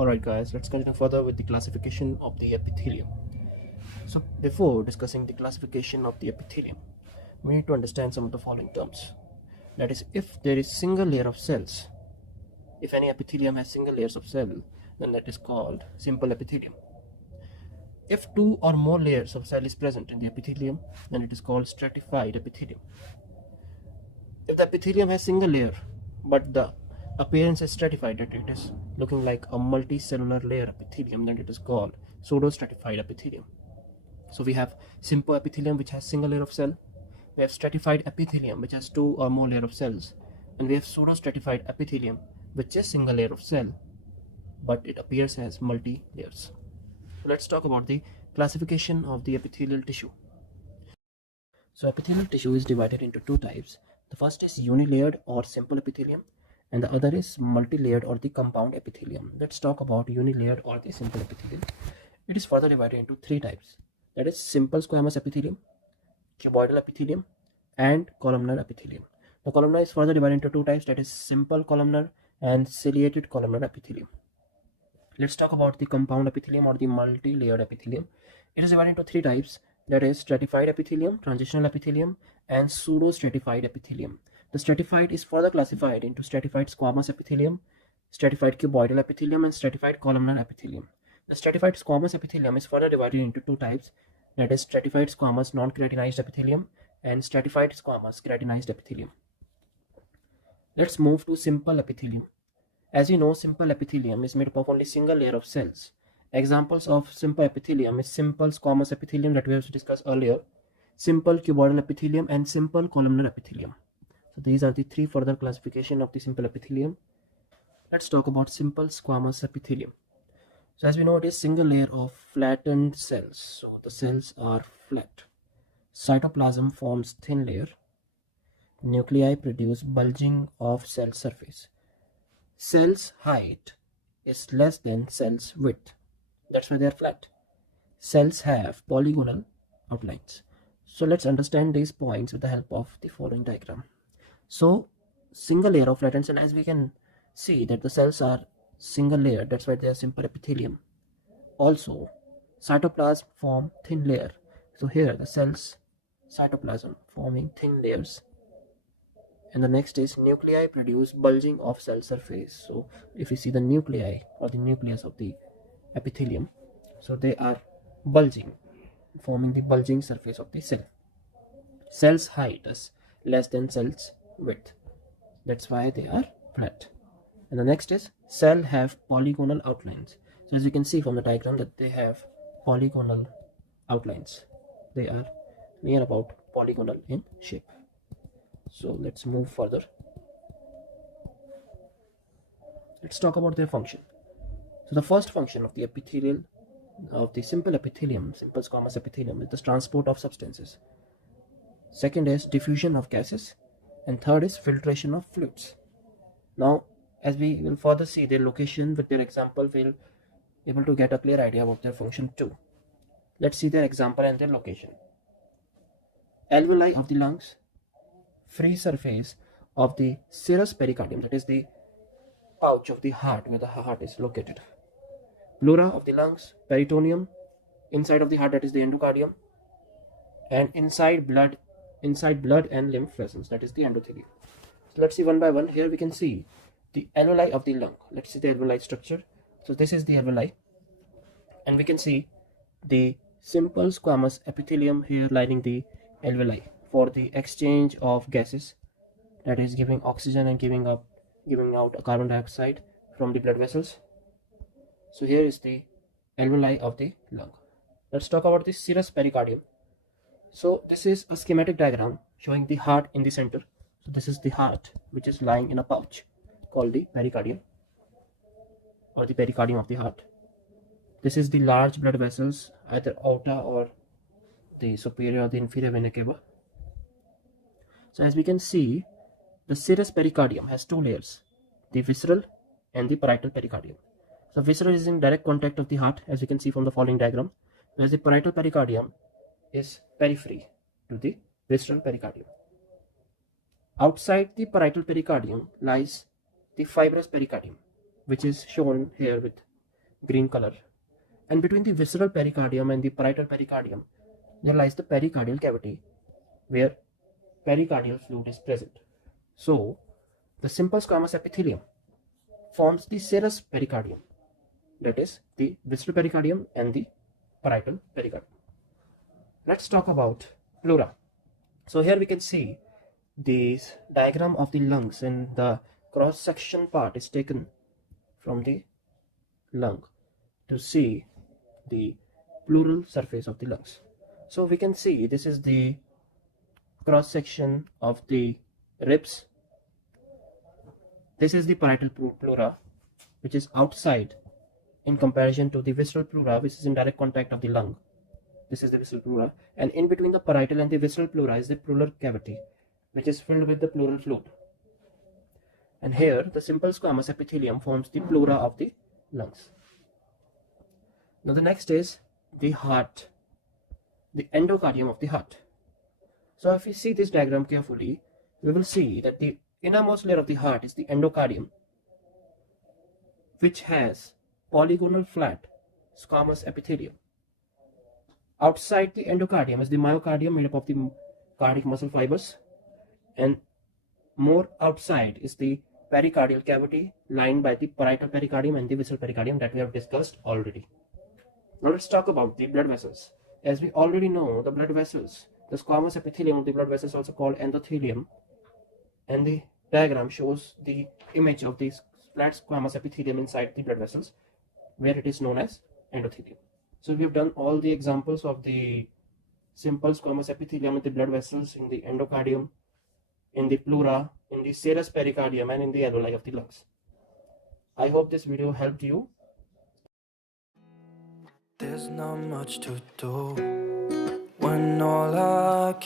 Alright guys, let's continue further with the classification of the epithelium. So before discussing the classification of the epithelium, we need to understand some of the following terms. That is, if there is single layer of cells, if any epithelium has single layers of cell, then that is called simple epithelium. If two or more layers of cell is present in the epithelium, then it is called stratified epithelium. If the epithelium has single layer, but the appearance is stratified, that it is looking like a multicellular layer epithelium, then it is called pseudo-stratified epithelium. So we have simple epithelium which has single layer of cell, we have stratified epithelium which has two or more layer of cells, and we have pseudo-stratified epithelium which is single layer of cell, but it appears as multi layers. So let's talk about the classification of the epithelial tissue. So epithelial tissue is divided into two types. The first is unilayered or simple epithelium, and the other is multi-layered or the compound epithelium. Let's talk about unilayered or the simple epithelium. It is further divided into three types. That is simple squamous epithelium, cuboidal epithelium, and columnar epithelium. The columnar is further divided into two types, that is simple columnar and ciliated columnar epithelium. Let's talk about the compound epithelium or the multi-layered epithelium. It is divided into three types, that is stratified epithelium, transitional epithelium, and pseudo-stratified epithelium. The stratified is further classified into stratified squamous epithelium, stratified cuboidal epithelium, and stratified columnar epithelium. The stratified squamous epithelium is further divided into two types, that is stratified squamous non-keratinized epithelium and stratified squamous keratinized epithelium. Let's move to simple epithelium. As you know, simple epithelium is made up of only single layer of cells. Examples of simple epithelium is simple squamous epithelium that we have discussed earlier, simple cuboidal epithelium, and simple columnar epithelium. So these are the three further classification of the simple epithelium. Let's talk about simple squamous epithelium. So as we know, it is single layer of flattened cells. So the cells are flat. Cytoplasm forms thin layer. Nuclei produce bulging of cell surface. Cell's height is less than cell's width. That's why they are flat. Cells have polygonal outlines. So let's understand these points with the help of the following diagram. So single layer of flattened cell, as we can see that the cells are single layer, that's why they are simple epithelium. Also, cytoplasm form thin layer. So here the cells cytoplasm forming thin layers. And the next is nuclei produce bulging of cell surface. So if you see the nuclei or the nucleus of the epithelium, so they are bulging, forming the bulging surface of the cell. Cell's height is less than cell's width. That's why they are flat. And the next is cell have polygonal outlines. So as you can see from the diagram that they have polygonal outlines. They are near about polygonal in shape. So let's move further. Let's talk about their function. So the first function of the epithelial, of the simple epithelium, simple squamous epithelium, is the transport of substances. Second is diffusion of gases, and third is filtration of fluids. Now, as we will further see their location with their example, we'll able to get a clear idea about their function too. Let's see their example and their location. Alveoli of the lungs, free surface of the serous pericardium, that is the pouch of the heart where the heart is located. Pleura of the lungs, peritoneum, inside of the heart, that is the endocardium, and inside blood and lymph vessels, that is the endothelium. So let's see one by one. Here we can see the alveoli of the lung. Let's see the alveoli structure. So this is the alveoli, and we can see the simple squamous epithelium here lining the alveoli for the exchange of gases, that is giving oxygen and giving out a carbon dioxide from the blood vessels. So here is the alveoli of the lung. Let's talk about the serous pericardium. So this is a schematic diagram showing the heart in the center. So this is the heart which is lying in a pouch called the pericardium, or the pericardium of the heart. This is the large blood vessels, either aorta or the superior or the inferior vena cava. So as we can see, the serous pericardium has two layers, the visceral and the parietal pericardium. So visceral is in direct contact of the heart, as you can see from the following diagram, whereas the parietal pericardium is periphery to the visceral pericardium. Outside the parietal pericardium lies the fibrous pericardium, which is shown here with green color. And between the visceral pericardium and the parietal pericardium, there lies the pericardial cavity, where pericardial fluid is present. So, the simple squamous epithelium forms the serous pericardium, that is, the visceral pericardium and the parietal pericardium. Let's talk about pleura. So here we can see this diagram of the lungs, and the cross-section part is taken from the lung to see the pleural surface of the lungs. So we can see this is the cross-section of the ribs. This is the parietal pleura, which is outside in comparison to the visceral pleura, which is in direct contact of the lung. This is the visceral pleura, and in between the parietal and the visceral pleura is the pleural cavity, which is filled with the pleural fluid. And here the simple squamous epithelium forms the pleura of the lungs. Now the next is the heart, the endocardium of the heart. So if we see this diagram carefully, we will see that the innermost layer of the heart is the endocardium, which has polygonal flat squamous epithelium. Outside the endocardium is the myocardium, made up of the cardiac muscle fibers, and more outside is the pericardial cavity lined by the parietal pericardium and the visceral pericardium that we have discussed already. Now let's talk about the blood vessels. As we already know, the blood vessels, the squamous epithelium of the blood vessels, also called endothelium, and the diagram shows the image of the flat squamous epithelium inside the blood vessels, where it is known as endothelium. So we have done all the examples of the simple squamous epithelium in the blood vessels, in the endocardium, in the pleura, in the serous pericardium, and in the alveoli of the lungs. I hope this video helped you. There's not much to do.